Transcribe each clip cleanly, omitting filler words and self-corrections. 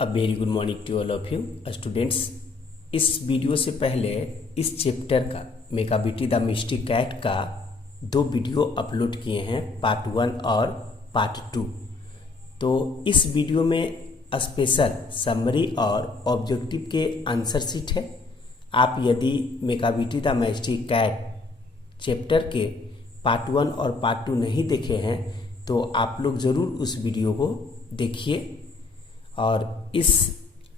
A very good morning to all of you students. इस video से पहले इस चैप्टर का मेकाबिटी द मिस्टिक कैट का 2 वीडियो अपलोड किए हैं, पार्ट 1 और पार्ट 2। तो इस वीडियो में स्पेशल समरी और ऑब्जेक्टिव के आंसर शीट है। आप यदि मेकाबिटी द मिस्टिक कैट चैप्टर के पार्ट 1 और पार्ट 2 नहीं देखे हैं तो आप लोग ज़रूर उस वीडियो को देखिए। और इस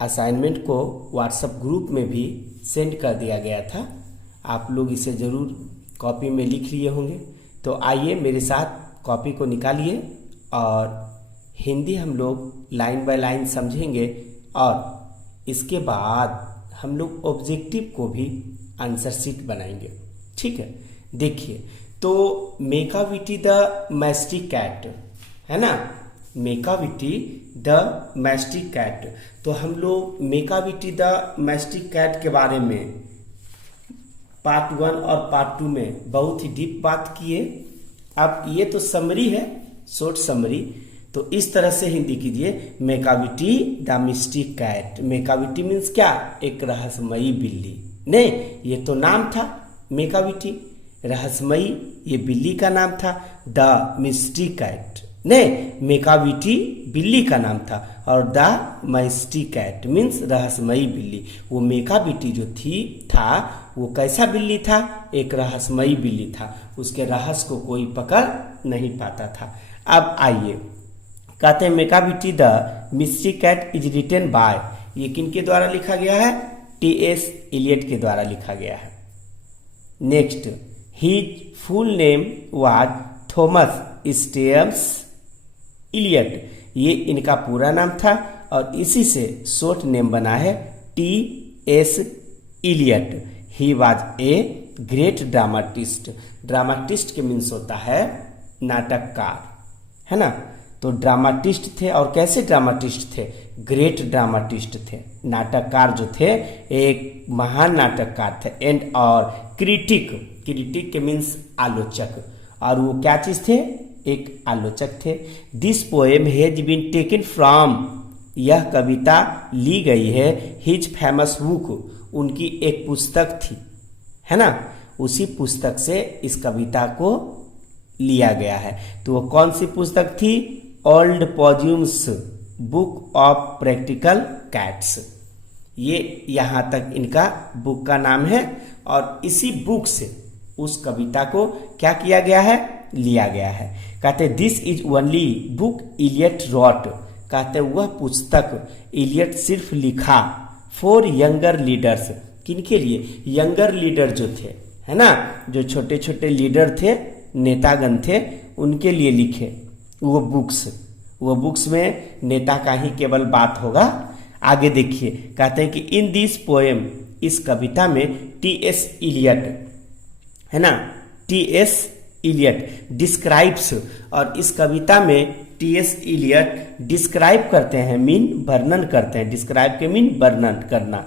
असाइनमेंट को व्हाट्सएप ग्रुप में भी सेंड कर दिया गया था, आप लोग इसे ज़रूर कॉपी में लिख लिए होंगे। तो आइए मेरे साथ कॉपी को निकालिए और हिंदी हम लोग लाइन बाय लाइन समझेंगे और इसके बाद हम लोग ऑब्जेक्टिव को भी आंसर शीट बनाएंगे। ठीक है, देखिए तो मेकाबिटी द मिस्टिक कैट है ना, मेकाबिटी द मिस्टिक कैट। तो हम लोग मेकाबिटी द मिस्टिक कैट के बारे में पार्ट 1 और पार्ट 2 में बहुत ही डीप बात किए। अब ये तो समरी है, शॉर्ट समरी। तो इस तरह से हिंदी कीजिए, मेकाबिटी द मिस्टिक कैट। मेकाबिटी मीन्स क्या? एक रहस्यमयी बिल्ली। नहीं, ये तो नाम था मेकाबिटी, रहस्यमयी ये बिल्ली का नाम था। द मिस्टिक कैट नहीं, मेकाबिटी बिल्ली का नाम था और द मिस्टिक कैट मीन्स रहस्यमयी बिल्ली। वो मेकाबिटी जो था वो कैसा बिल्ली था? एक रहस्यमयी बिल्ली था, उसके रहस्य को कोई पकड़ नहीं पाता था। अब आइए, कहते हैं Macavity the mystic cat is written by, ये किनके द्वारा लिखा गया है? टी.एस. इलियट के द्वारा लिखा गया है। Next, his full name was Thomas Stearns Eliot, ये इनका पूरा नाम था और इसी से शॉर्ट नेम बना है T S. Eliot. He was a great dramatist. Dramatist के मीन्स होता है नाटककार, है ना। तो ड्रामाटिस्ट थे और कैसे ड्रामाटिस्ट थे? ग्रेट ड्रामाटिस्ट थे, नाटककार जो थे, एक महान नाटककार थे। एंड और क्रिटिक, क्रिटिक के मीन्स आलोचक, और वो क्या चीज थे? एक आलोचक थे। This poem has been taken from, यह कविता ली गई है हिज फेमस बुक, उनकी एक पुस्तक थी, है ना, उसी पुस्तक से इस कविता को लिया गया है। तो वो कौन सी पुस्तक थी? Old possum's book of practical cats, ये यहाँ तक इनका बुक का नाम है। और इसी बुक से उस कविता को क्या किया गया है? लिया गया है। कहते this is only book Eliot wrote, कहते वह पुस्तक इलियट सिर्फ लिखा फॉर यंगर लीडर्स, किनके लिए? यंगर लीडर जो थे, है ना, जो छोटे छोटे लीडर थे, नेतागण थे, उनके लिए लिखे वो बुक्स में नेता का ही केवल बात होगा। आगे देखिए, कहते हैं कि इन दिस पोएम, इस कविता में टी.एस. इलियट, है ना, टी.एस. इलियट डिस्क्राइब्स, और इस कविता में टी.एस. इलियट डिस्क्राइब करते हैं, मीन वर्णन करते हैं। डिस्क्राइब के मीन वर्णन करना,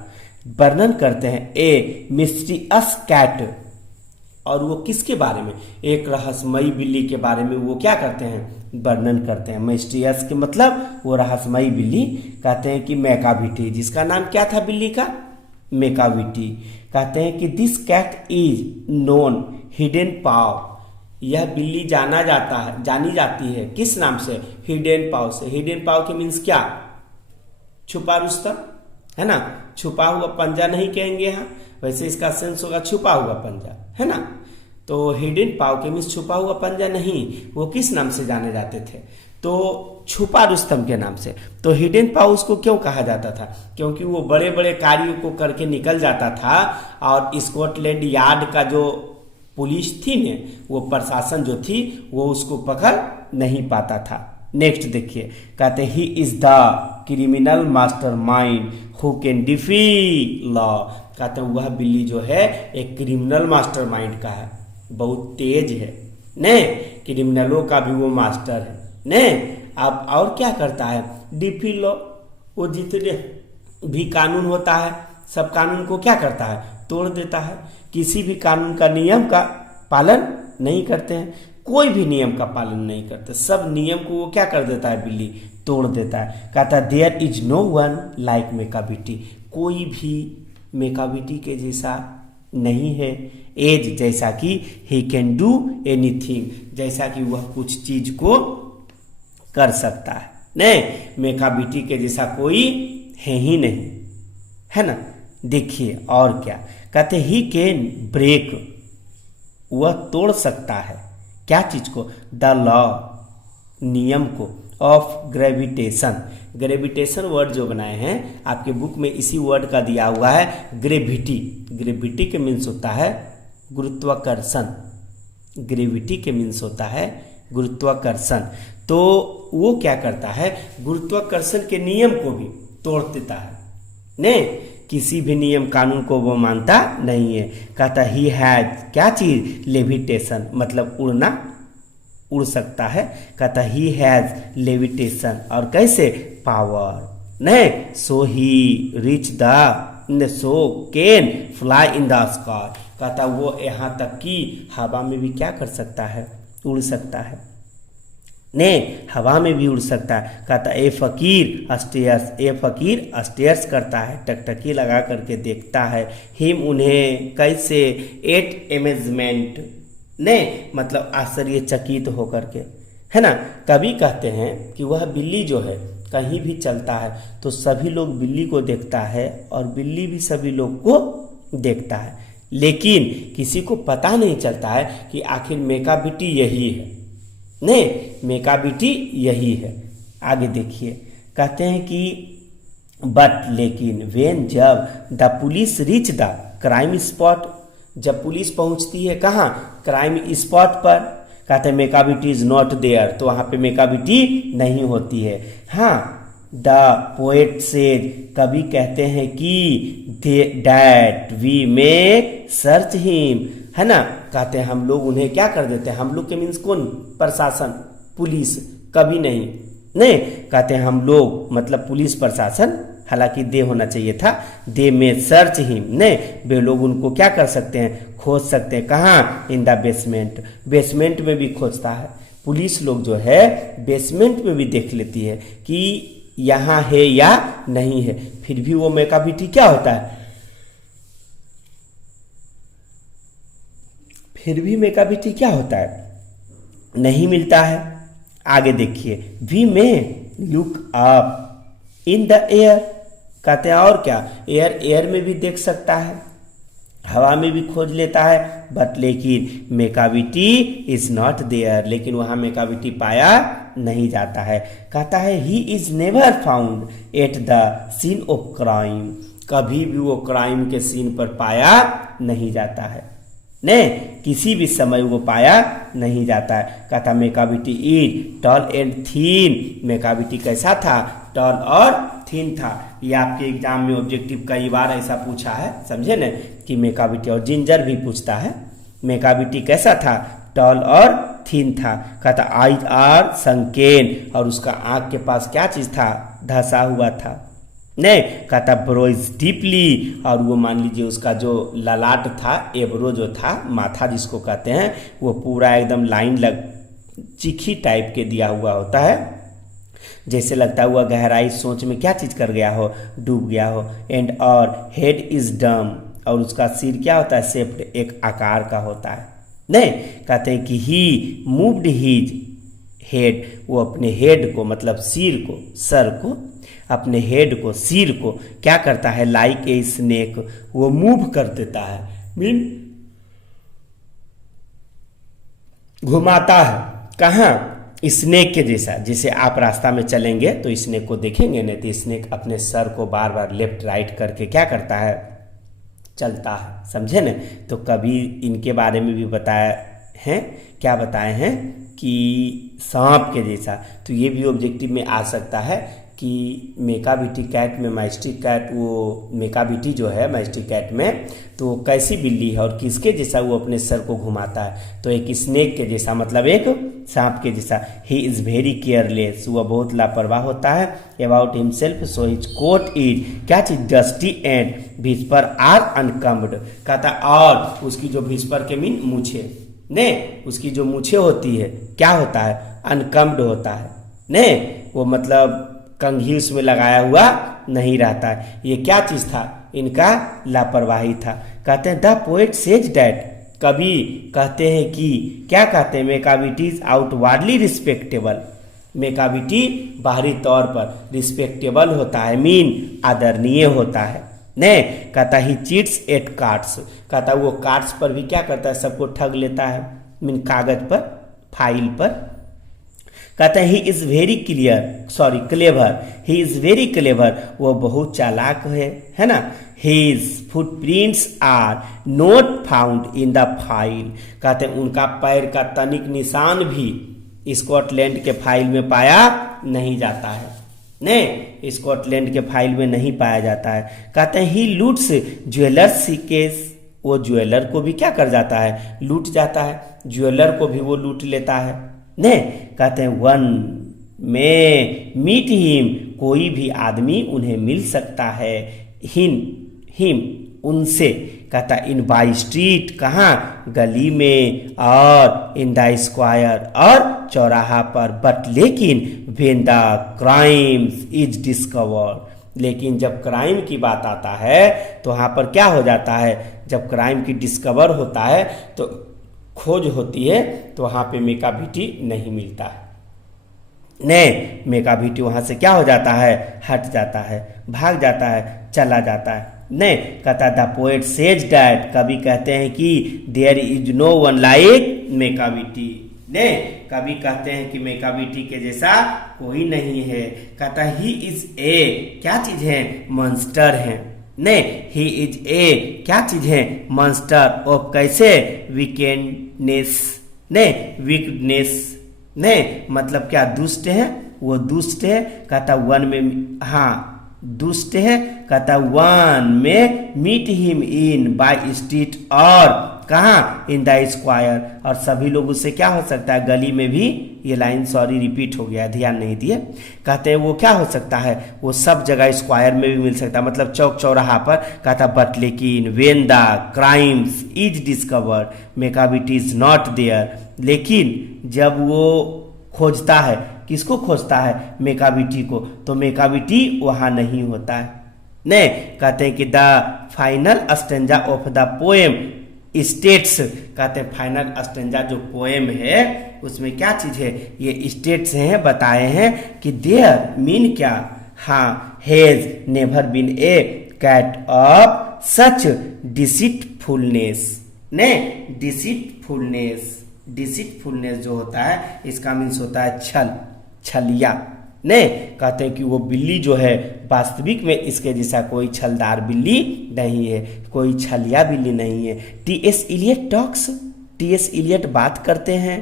वर्णन करते हैं ए मिस्टीरियस कैट। और वो किसके बारे में? एक रहस्यमयी बिल्ली के बारे में वो क्या करते हैं? वर्णन करते हैं। मिस्टीरियस के मतलब वो रहस्यमयी बिल्ली। कहते हैं कि मेकाबिटी, जिसका नाम क्या था बिल्ली का? मेकाबिटी। कहते हैं कि this cat is known hidden paw, यह बिल्ली जानी जाती है किस नाम से? हिडन पाव से। हिडन पाव के मीन्स क्या? छुपा रुस्तम, है ना, छुपा हुआ पंजा नहीं कहेंगे यहाँ, वैसे इसका सेंस होगा छुपा हुआ पंजा, है ना। तो हिडन पाव के मीन्स छुपा हुआ पंजा नहीं, वो किस नाम से जाने जाते थे? तो छुपा रुस्तम के नाम से। तो हिडन पाव उसको क्यों कहा जाता था? क्योंकि वो बड़े बड़े कार्यों को करके निकल जाता था और स्कॉटलैंड यार्ड का जो पुलिस थी ने, वो प्रशासन जो थी, वो उसको पकड़ नहीं पाता था। नेक्स्ट देखिए, कहते ही is the criminal mastermind who can defy law, कहते हैं वह बिल्ली जो है एक क्रिमिनल मास्टरमाइंड का है, बहुत तेज है, ने क्रिमिनलों का भी वो मास्टर है, ने। अब और क्या करता है? डिफी लॉ, वो जितने भी कानून होता है सब कानून को क्या करता है? तोड़ देता है। किसी भी कानून का नियम का पालन नहीं करते हैं, कोई भी नियम का पालन नहीं करते, सब नियम को वो क्या कर देता है? बिल्ली तोड़ देता है। कहता है there is no one like Macavity, कोई भी मेकाबिटी के जैसा नहीं है। एज जैसा कि ही कैन डू एनीथिंग, जैसा कि वह कुछ चीज को कर सकता है। नहीं, मेकाबिटी के जैसा कोई है ही नहीं, है ना। देखिए और क्या कहते, ही कैन ब्रेक, वह तोड़ सकता है क्या चीज को, द लॉ, नियम को, ऑफ ग्रेविटेशन। ग्रेविटेशन वर्ड जो बनाए हैं आपके बुक में इसी वर्ड का दिया हुआ है ग्रेविटी। ग्रेविटी के मीन्स होता है गुरुत्वाकर्षण, ग्रेविटी के मीन्स होता है गुरुत्वाकर्षण। तो वो क्या करता है, गुरुत्वाकर्षण के नियम को भी तोड़ देता है। नहीं, किसी भी नियम कानून को वो मानता नहीं है। कहता ही हैज क्या चीज, लेविटेशन, मतलब उड़ना, उड़ सकता है। कहता ही हैज लेविटेशन, और कैसे, पावर। नहीं, so he reach the so can fly in the sky, कहता वो यहाँ तक कि हवा में भी क्या कर सकता है, उड़ सकता है। ने हवा में भी उड़ सकता है। कहता ए फकीर स्टेयर्स, ए फकीर स्टेयर्स करता है, टकटकी लगा करके देखता है। हिम उन्हें, कैसे, एट एमेजमेंट, ने मतलब आश्चर्यचकित होकर के, है ना। कभी कहते हैं कि वह बिल्ली जो है कहीं भी चलता है तो सभी लोग बिल्ली को देखता है और बिल्ली भी सभी लोग को देखता है, लेकिन किसी को पता नहीं चलता है कि आखिर मेकाबिटी यही है। नहीं, मेकाबिटी यही है। आगे देखिए, कहते हैं कि बट लेकिन वेन, जब the police reach the crime spot, जब पुलिस पहुंचती है कहाँ, क्राइम स्पॉट पर, कहते हैं मेकाबिटी इज नॉट देयर, तो वहां पे मेकाबिटी नहीं होती है। हाँ, द पोएट सेज, कवि कहते हैं कि that we may search him, है ना। कहते हैं हम लोग उन्हें क्या कर देते हैं, हम लोग के मीन्स कौन, प्रशासन, पुलिस, कभी नहीं। नहीं, कहते हैं हम लोग मतलब पुलिस प्रशासन, हालांकि दे होना चाहिए था, दे में सर्च हिम, नहीं, वे लोग उनको क्या कर सकते हैं, खोज सकते हैं। कहाँ, इन द बेसमेंट, बेसमेंट में भी खोजता है। पुलिस लोग जो है बेसमेंट में भी देख लेती है कि यहाँ है या नहीं है, फिर भी वो मेकाबिटी क्या होता है, फिर भी मेकाबिटी क्या होता है, नहीं मिलता है। आगे देखिए, वी में look up in the air, कहते हैं और क्या, एयर में भी देख सकता है, हवा में भी खोज लेता है, बट लेकिन मेकाबिटी इज नॉट देयर, लेकिन वहां मेकाबिटी पाया नहीं जाता है। कहता है he is never found at the scene of crime, कभी भी वो क्राइम के सीन पर पाया नहीं जाता है। नहीं, किसी भी समय वो पाया नहीं जाता है। कहता मेकाबिटी इज टॉल एंड थीन, मेकाबिटी कैसा था, टॉल और थीन था। ये आपके एग्जाम में ऑब्जेक्टिव कई बार ऐसा पूछा है, समझे न, कि मेकाबिटी, और जिंजर भी पूछता है, मेकाबिटी कैसा था, टॉल और थीन था। कहता आइज आर संकेन, और उसका आंख के पास क्या चीज था, धंसा हुआ था। नहीं, कहता ब्रोइज डीपली, और वो मान लीजिए उसका जो ललाट था, एब्रो जो था, माथा जिसको कहते हैं, वो पूरा एकदम लाइन लग चिखी टाइप के दिया हुआ होता है, जैसे लगता हुआ गहराई सोच में क्या चीज कर गया हो, डूब गया हो। एंड और हेड इज डम, और उसका सिर क्या होता है, शेप्ड, एक आकार का होता है। नहीं, कहते हैं कि ही मूव्ड हिज हेड, वो अपने हेड को मतलब सिर को, सर को, अपने हेड को, सिर को क्या करता है, लाइक ए स्नेक, वो मूव कर देता है, मीन घुमाता है। कहाँ, स्नेक के जैसा, जैसे आप रास्ता में चलेंगे तो स्नेक को देखेंगे, नहीं तो स्नेक अपने सर को बार बार लेफ्ट राइट करके क्या करता है, चलता है, समझे न। तो कभी इनके बारे में भी बताया है, क्या बताए हैं कि सांप के जैसा। तो ये भी ऑब्जेक्टिव में आ सकता है कि मेकाबिटी कैट में, मैस्टिक कैट, वो मेकाबिटी जो है मैस्टिक कैट में, तो कैसी बिल्ली है और किसके जैसा वो अपने सर को घुमाता है, तो एक स्नेक के जैसा, मतलब एक सांप के जैसा। ही इज वेरी केयरलेस, वह बहुत लापरवाह होता है। About himself, so his coat is क्या चीज, dusty and whisper are uncombed, कहता और उसकी जो विस्पर के मीन मूछे, ने उसकी जो मूछे होती है क्या होता है, अनकम्ड होता है। ने वो मतलब कंघी उसमें लगाया हुआ नहीं रहता है। ये क्या चीज था? इनका लापरवाही था। कहते हैं द पोएट सेज डैट, कवि कहते हैं कि क्या कहते हैं, मेकाबिटी इज आउटवार्डली रिस्पेक्टेबल, मेकाबिटी बाहरी तौर पर रिस्पेक्टेबल होता है, मीन आदरणीय होता है। ने कहता ही चीट्स एट कार्ड्स, कहता वो कार्ड्स पर भी क्या करता है, सबको ठग लेता है, मीन कागज पर, फाइल पर। कहता है he is very clever, he is very clever, वो बहुत चालाक है ना। His footprints are not found in the file, कहते हैं उनका पैर का तनिक निशान भी स्कॉटलैंड के फाइल में पाया नहीं जाता है, नहीं स्कॉटलैंड के फाइल में नहीं पाया जाता है। कहते हैं ही लूट्स ज्वेलर्स केस, वो ज्वेलर को भी क्या कर जाता है, लूट जाता है, ज्वेलर को भी वो लूट लेता है। ने कहते हैं वन में मीट हिम, कोई भी आदमी उन्हें मिल सकता है, हिम उनसे, कहता इन बाई स्ट्रीट, कहाँ, गली में, और इन द स्क्वायर, और चौराहा पर, बट लेकिन when the crimes is discovered, लेकिन जब क्राइम की बात आता है तो वहाँ पर क्या हो जाता है, जब क्राइम की डिस्कवर होता है तो खोज होती है तो वहाँ पे मेकाबिटी नहीं मिलता है, ने मेकाबिटी वहाँ से क्या हो जाता है, हट जाता है, भाग जाता है, चला जाता है। ने कहता द पोएट सेज डैट, कवि कहते हैं कि there is no one like Macavity, ने कवि कहते हैं कि मेकाबिटी के जैसा कोई नहीं है। कहता ही इज ए, क्या चीज है, मॉन्स्टर है, ने ही इज ए, क्या चीज है, मॉन्स्टर ऑफ, कैसे, विकेंडनेस, ने विकनेस, ने मतलब क्या, दुष्ट है, वो दुष्ट है। कहता वन में, हाँ दुष्ट है, कहता वन में meet him in by street, और कहाँ, इन द स्क्वायर, और सभी लोग उससे क्या हो सकता है, गली में भी। ये लाइन सॉरी रिपीट हो गया, ध्यान नहीं दिए। कहते हैं वो क्या हो सकता है, वो सब जगह स्क्वायर में भी मिल सकता है, मतलब चौक चौराहा पर। कहता बट लेकिन when the crimes is discovered, Macavity is not there, लेकिन जब वो खोजता है, किसको खोजता है, मेकाबिटी को, तो मेकाबिटी वहां नहीं होता है। ने कहते हैं कि the final stanza of the poem states, कहते हैं फाइनल स्टेंजा जो पोएम है उसमें क्या चीज है, ये स्टेट्स हैं, बताए हैं कि देयर मीन क्या, हाँ has never been a cat of such deceitfulness, ने डिसीटफुलनेस, डिसीटफुलनेस जो होता है इसका मीन्स होता है छल, छलिया। ने कहते हैं कि वो बिल्ली जो है वास्तविक में इसके जैसा कोई छलदार बिल्ली नहीं है, कोई छलिया बिल्ली नहीं है। T S. Eliot talks, T S. Eliot बात करते हैं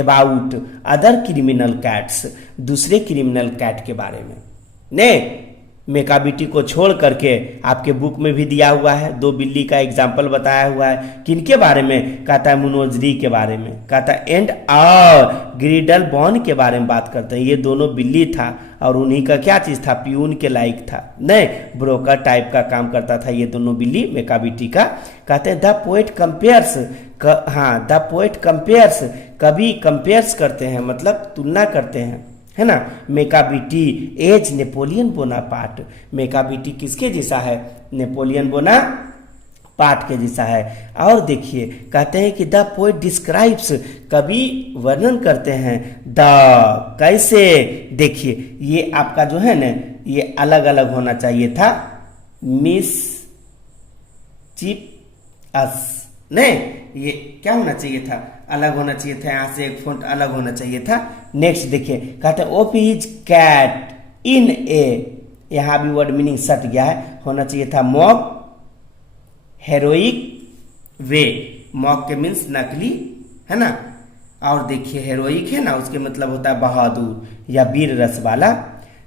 अबाउट अदर क्रिमिनल कैट्स, दूसरे क्रिमिनल कैट के बारे में। ने मेकाबिटी को छोड़ करके आपके बुक में भी दिया हुआ है, दो बिल्ली का एग्जाम्पल बताया हुआ है, किनके बारे में, कहता है मुनोजरी के बारे में, कहता है एंड और ग्रिडल बॉन के बारे में बात करते हैं। ये दोनों बिल्ली था और उन्हीं का क्या चीज था, प्यून के लायक था, नहीं ब्रोकर टाइप का काम करता था ये दोनों बिल्ली मेकाबिटी का। कहते हैं द पोएट कंपेयर्स, हाँ द पोएट कंपेयर्स, कभी कंपेयर्स करते हैं मतलब तुलना करते हैं, है ना, मेकाबिटी एज नेपोलियन बोनापार्ट, मेकाबिटी किसके जैसा है, नेपोलियन बोनापार्ट के जैसा है। और देखिए कहते हैं कि द पोएट डिस्क्राइब्स, कवि वर्णन करते हैं, द कैसे, देखिए ये आपका जो है ना ये अलग अलग होना चाहिए था, मिस चिप अस, नहीं ये क्या होना चाहिए था, अलग होना चाहिए था, यहाँ से एक फॉन्ट अलग होना चाहिए था। नेक्स्ट देखिए कहते हैं ओप हिज कैट इन ए, यहाँ भी वर्ड मीनिंग सट गया है, होना चाहिए था मॉक हेरोइक वे, मॉक के मीन्स नकली, है ना, और देखिए हेरोइक है ना उसके मतलब होता है बहादुर या वीर रस वाला।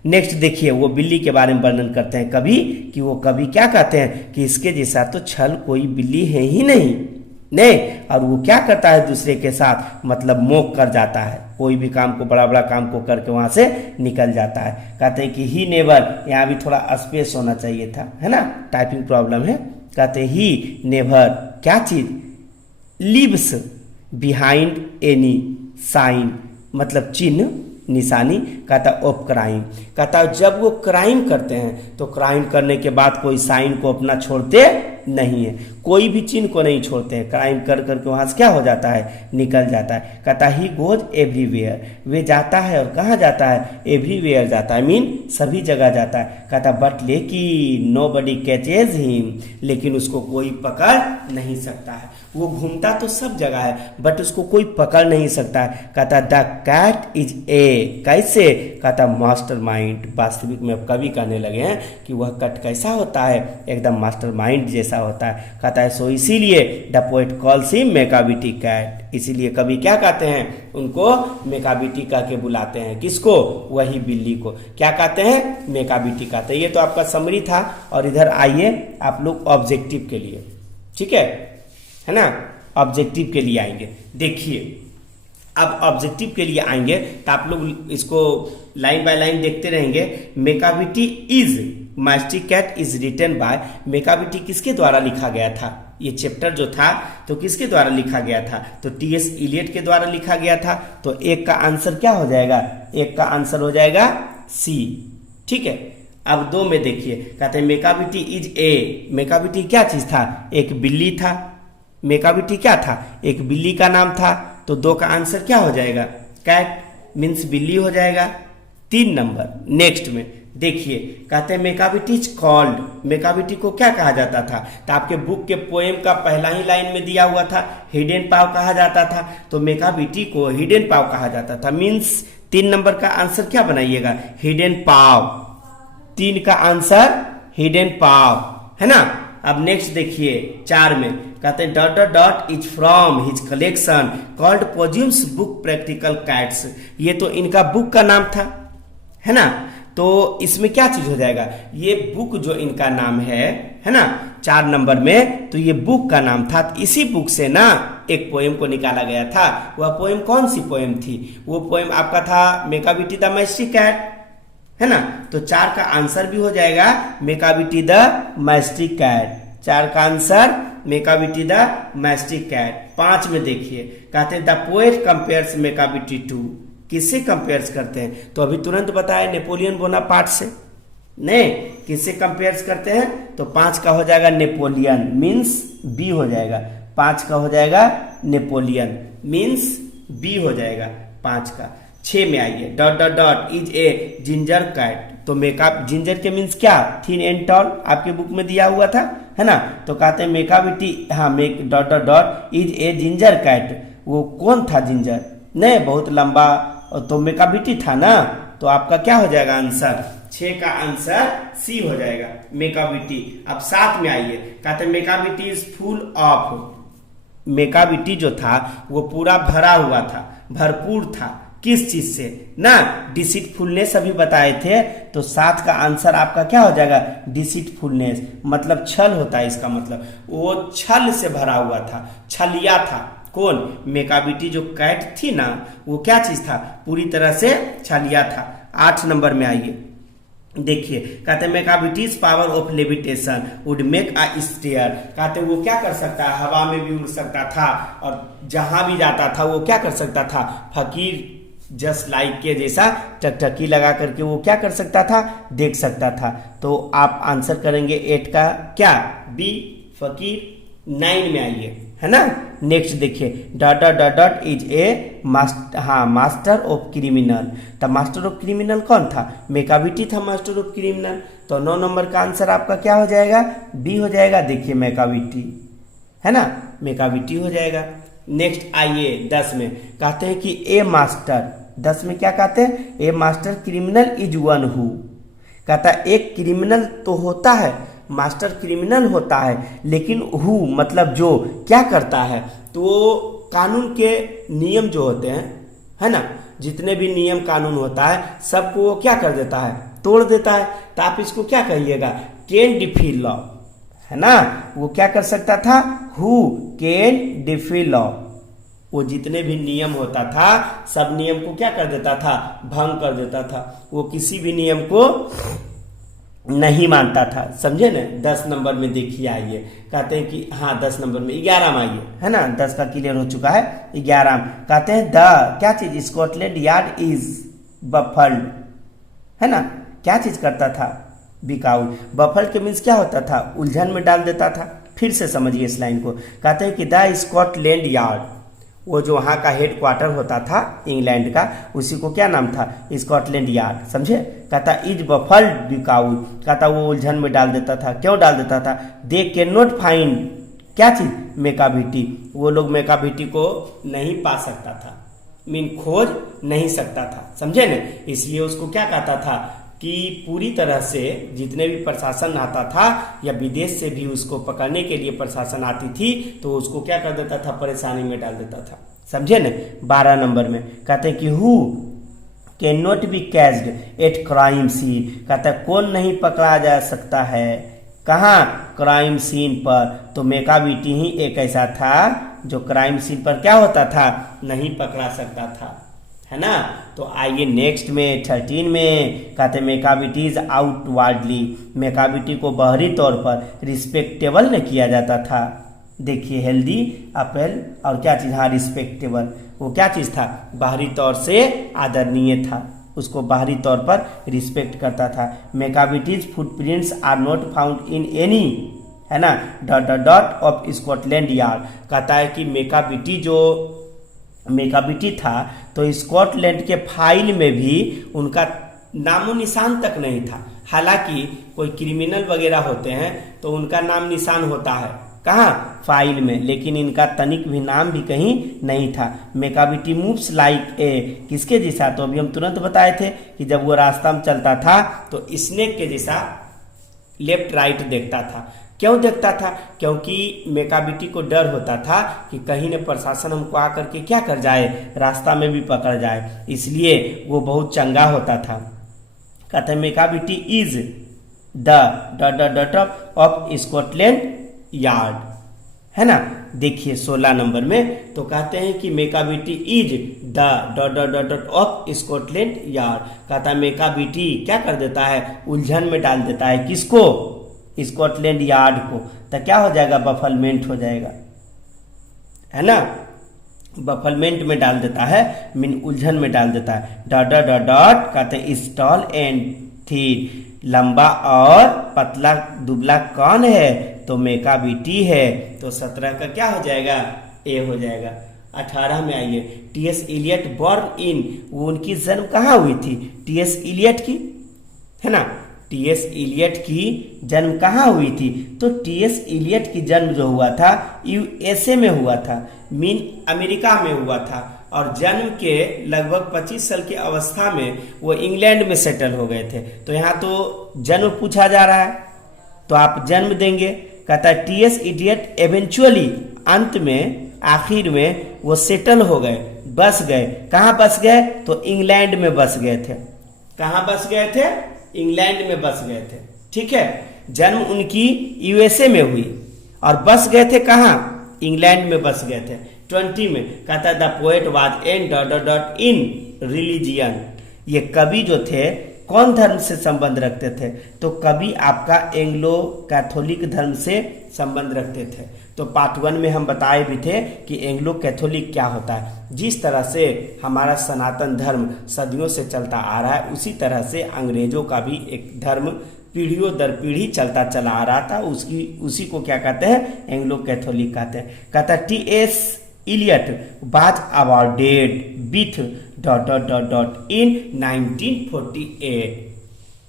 नेक्स्ट देखिए वो बिल्ली के बारे में वर्णन करते हैं कवि कि वो कवि क्या कहते हैं कि इसके जैसा तो छल कोई बिल्ली है ही नहीं, और वो क्या करता है दूसरे के साथ मतलब मोक कर जाता है, कोई भी काम को बड़ा बड़ा काम को करके वहां से निकल जाता है। कहते हैं कि ही नेवर, यहाँ भी थोड़ा स्पेस होना चाहिए था, है ना, टाइपिंग प्रॉब्लम है। कहते हैं ही नेवर क्या चीज, लिव्स बिहाइंड एनी साइन, मतलब चिन्ह निशानी, कहता ऑफ क्राइम, कहता जब वो क्राइम करते हैं तो क्राइम करने के बाद कोई साइन को अपना छोड़ते नहीं है, कोई भी चिन्ह को नहीं छोड़ते हैं, क्राइम कर करके वहां से क्या हो जाता है, निकल जाता है। कहता ही गोज एवरीवेयर, वे जाता है और कहाँ जाता है, एवरीवेयर जाता है, मीन सभी जगह जाता है। कहता बट लेकिन नोबडी कैचेज हिम, लेकिन उसको कोई पकड़ नहीं सकता है, वो घूमता तो सब जगह है बट उसको कोई पकड़ नहीं सकता है। कहता द कैट इज ए, कैसे, कहता मास्टरमाइंड, वास्तविक में अब कवि कहने लगे हैं कि वह कट कैसा होता है, एकदम मास्टरमाइंड जैसा होता है। कहता है सो इसीलिए the poet calls him Macavity cat, इसीलिए कवि क्या कहते हैं, उनको मेकाबिटी कह के बुलाते हैं, किसको, वही बिल्ली को क्या कहते हैं, मेकाबिटी कहते हैं। ये तो आपका समरी था, और इधर आइए आप लोग ऑब्जेक्टिव के लिए, ठीक है ना, ऑब्जेक्टिव के लिए आएंगे। देखिए अब ऑब्जेक्टिव के लिए आएंगे तो आप लोग इसको लाइन बाय लाइन देखते रहेंगे। Macavity is mystic cat is written by, Macavity किसके द्वारा लिखा गया था, ये चैप्टर जो था तो किसके द्वारा लिखा गया था, तो टी.एस. इलियट के द्वारा लिखा गया था। तो एक का आंसर क्या हो जाएगा, एक का आंसर हो जाएगा सी, ठीक है। अब दो में देखिए, कहते हैं मेकाबिटी इज ए, मेकाबिटी क्या चीज था, एक बिल्ली था, मेकाबिटी क्या था, एक बिल्ली का नाम था, तो दो का आंसर क्या हो जाएगा, कैट मीन्स बिल्ली हो जाएगा। 3 नंबर नेक्स्ट में देखिए, कहते हैं मेकाबिटी इज कॉल्ड, मेकाबिटी को क्या कहा जाता था, तो आपके बुक के पोएम का पहला ही लाइन में दिया हुआ था, हिडन पाव कहा जाता था, तो मेकाबिटी को हिडन पाव कहा जाता था, मीन्स 3 नंबर का आंसर क्या बनाइएगा, हिडन पाव, 3 का आंसर हिडन पाव, है ना। अब नेक्स्ट देखिए 4 में, कहते हैं dot dot dot is from his collection called Possum's book practical cats, ये तो इनका बुक का नाम था, है ना। तो इसमें क्या चीज हो जाएगा, ये बुक जो इनका नाम है ना, 4 नंबर में, तो ये बुक का नाम था। इसी बुक से ना एक पोएम को निकाला गया था, वह पोएम कौन सी पोएम थी, वो पोएम आपका था मेकाबिटी द मैस्टिक कैट, है ना। तो 4 का आंसर भी हो जाएगा मेकाबिटी द मैस्टिक कैट, 4 का आंसर मेकाबिटी द मैस्टिक कैट। 5 में देखिए, कहते हैं द पोएट कंपेयर्स मेकाबिटी टू, किससे कंपेयर्स करते हैं, तो अभी तुरंत बताया नेपोलियन बोनापार्ट से, नहीं किससे कंपेयर्स करते हैं, तो 5 का हो जाएगा नेपोलियन, मीन्स बी हो जाएगा, 5 का हो जाएगा नेपोलियन मीन्स बी हो जाएगा 5 का। 6 में आइए, dot dot dot is a ginger cat, तो मेकअप जिंजर के मीन्स क्या, थिन एंड टॉल, आपके बुक में दिया हुआ था, है ना। तो कहते हैं मेकाबिटी, हाँ Mac dot dot dot is a ginger cat, वो कौन था जिंजर, नहीं बहुत लंबा, तो मेकाबिटी था ना, तो आपका क्या हो जाएगा आंसर, 6 का आंसर सी हो जाएगा मेकाबिटी। अब 7 में आइए, कहते हैं मेकाबिटी इज फुल ऑफ, मेकाबिटी जो था वो पूरा भरा हुआ था, भरपूर था, किस चीज से ना, डिसीटफुलनेस अभी बताए थे, तो 7 का आंसर आपका क्या हो जाएगा, डिसीटफुलनेस, मतलब छल होता है, इसका मतलब वो छल से भरा हुआ था, छलिया था, कौन, मेकाबिटी जो कैट थी ना, वो क्या चीज था, पूरी तरह से छलिया था। 8 नंबर में आइए, देखिए, कहते हैं Macavity's power of levitation would make a stare, कहते हैं वो क्या कर सकता है, हवा में भी उड़ सकता था, और जहां भी जाता था वो क्या कर सकता था, फकीर जस्ट लाइक के जैसा टकटकी लगा करके वो क्या कर सकता था, देख सकता था। तो आप आंसर करेंगे 8 का क्या, बी फकीर। 9 में आइए, है ना। नेक्स्ट देखिए, dot dot dot dot is A master, हाँ मास्टर ऑफ क्रिमिनल, तो मास्टर ऑफ क्रिमिनल कौन था, मेकाबिटी था मास्टर ऑफ क्रिमिनल। तो 9 नंबर का आंसर आपका क्या हो जाएगा, बी हो जाएगा। देखिए मेकाबिटी, है ना, मेकाबिटी हो जाएगा। नेक्स्ट आइए 10 में, कहते हैं कि ए मास्टर, 10 में क्या कहते हैं, a master criminal is one who, कहता है एक क्रिमिनल तो होता है, मास्टर क्रिमिनल होता है, लेकिन हु मतलब जो क्या करता है, तो कानून के नियम जो होते हैं, है ना, जितने भी नियम कानून होता है सबको वो क्या कर देता है, तोड़ देता है। तो आप इसको क्या कहिएगा, कैन डिफी लॉ, है ना, वो क्या कर सकता था, हु कैन डिफी लॉ, वो जितने भी नियम होता था सब नियम को क्या कर देता था, भंग कर देता था, वो किसी भी नियम को नहीं मानता था, समझे ना। 10 नंबर में देखिए आइए, कहते हैं कि हाँ 10 नंबर में 11 में आइए, है ना, 10 का क्लियर हो चुका है। 11 कहते हैं द क्या चीज, स्कॉटलैंड यार्ड इज बफल्ड, है ना। क्या चीज करता था? बिकाऊ। बफल्ड के मीन्स क्या होता था? उलझन में डाल देता था। फिर से समझिए इस लाइन को। कहते हैं कि द स्कॉटलैंड यार्ड, वो जो वहाँ का हेड क्वार्टर होता था इंग्लैंड का, उसी को क्या नाम था? स्कॉटलैंड यार्ड, समझे। कहता इज बफल्ड बिकाऊ, कहता वो उलझन में डाल देता था। क्यों डाल देता था? दे कैन नॉट फाइंड, क्या चीज? मेकाबिटी। वो लोग मेकाबिटी को नहीं पा सकता था, मीन खोज नहीं सकता था, समझे न। इसलिए उसको क्या कहता था कि पूरी तरह से जितने भी प्रशासन आता था या विदेश से भी उसको पकड़ने के लिए प्रशासन आती थी तो उसको क्या कर देता था? परेशानी में डाल देता था, समझे न। 12 नंबर में कहते हैं कि who can not be caught at crime scene, कहता है कौन नहीं पकड़ा जा सकता है, कहाँ? क्राइम सीन पर। तो मेकाबिटी ही एक ऐसा था जो क्राइम सीन पर क्या होता था? नहीं पकड़ा सकता था, है ना। तो आइए नेक्स्ट में 13 में कहते मेकाबिटीज आउटवार्डली, मेकाबिटी को बाहरी तौर पर रिस्पेक्टेबल न किया जाता था। देखिए हेल्दी अपेल और क्या चीज? हाँ, रिस्पेक्टेबल। वो क्या चीज था? बाहरी तौर से आदरणीय था, उसको बाहरी तौर पर रिस्पेक्ट करता था। Macavity's footprints are not found in any, है ना, डॉट ऑफ स्कॉटलैंड यार्ड। कहता है कि मेकाबिटी था तो स्कॉटलैंड के फाइल में भी उनका नामो निशान तक नहीं था। हालांकि कोई क्रिमिनल वगैरह होते हैं तो उनका नाम निशान होता है, कहाँ? फाइल में, लेकिन इनका तनिक भी नाम भी कहीं नहीं था। मेकाबिटी मूव्स लाइक ए, किसके जैसा? तो अभी हम तुरंत बताए थे कि जब वो रास्ता में चलता था तो स्नेक के जैसा लेफ्ट राइट देखता था। क्यों देखता था? क्योंकि मेकाबिटी को डर होता था कि कहीं न प्रशासन हमको आकर के क्या कर जाए, रास्ता में भी पकड़ जाए, इसलिए वो बहुत चंगा होता था। कहते हैं Macavity is the of Scotland Yard, है ना। देखिए 16 नंबर में तो कहते हैं कि Macavity is the of Scotland Yard. कहता है मेकाबिटी क्या कर देता है? उलझन में डाल देता है। किसको? स्कॉटलैंड यार्ड को। तो क्या हो जाएगा? बफलमेंट हो जाएगा, है ना। बफलमेंट में डाल देता है, मीन उलझन में डाल देता है। डॉट कहते हैं स्टॉल एंड थी, लंबा और पतला दुबला कौन है? तो मेकाबिटी है। तो 17 का क्या हो जाएगा? ए हो जाएगा। 18 में आइए, टी.एस. इलियट बॉर्न इन, वो उनकी जन्म कहाँ हुई थी? टी.एस. इलियट की, है ना। टी.एस. इलियट की जन्म कहाँ हुई थी? तो टी.एस. इलियट की जन्म जो हुआ था यूएसए में हुआ था, मीन अमेरिका में हुआ था। और जन्म के लगभग 25 साल की अवस्था में वो इंग्लैंड में सेटल हो गए थे। तो यहाँ तो जन्म पूछा जा रहा है तो आप जन्म देंगे। कहता है टी.एस. इलियट एवेंचुअली, अंत में, आखिर में वो सेटल हो गए, बस गए। कहाँ बस गए? तो इंग्लैंड में बस गए थे। कहाँ बस गए थे? इंग्लैंड में बस गए थे, ठीक है। जन्म उनकी यूएसए में हुई और बस गए थे कहाँ? इंग्लैंड में बस गए थे। 20 में कहता है the poet was an in religion, ये कवि जो थे कौन धर्म से संबंध रखते थे? तो कवि आपका एंग्लो कैथोलिक धर्म से संबंध रखते थे। तो पार्ट 1 में हम बताए भी थे कि एंग्लो कैथोलिक क्या होता है। जिस तरह से हमारा सनातन धर्म सदियों से चलता आ रहा है, उसी तरह से अंग्रेजों का भी एक धर्म पीढ़ियों दर पीढ़ी चलता चला आ रहा था, उसी को क्या कहते हैं? एंग्लो कैथोलिक कहते हैं। कहता है T S. Eliot was awarded with in 1948,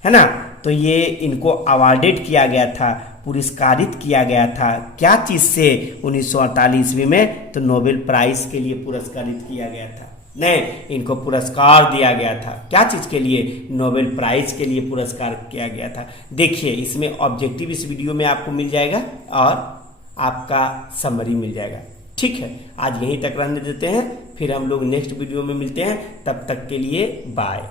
है ना। तो ये इनको अवॉर्डेड किया गया था, पुरस्कारित किया गया था। क्या चीज से? 1948 में तो नोबेल प्राइज के लिए पुरस्कारित किया गया था। नहीं, इनको पुरस्कार दिया गया था। क्या चीज के लिए? नोबेल प्राइज के लिए पुरस्कार किया गया था। देखिए इसमें ऑब्जेक्टिव इस वीडियो में आपको मिल जाएगा और आपका समरी मिल जाएगा, ठीक है। आज यहीं तक रहने देते हैं, फिर हम लोग नेक्स्ट वीडियो में मिलते हैं। तब तक के लिए बाय।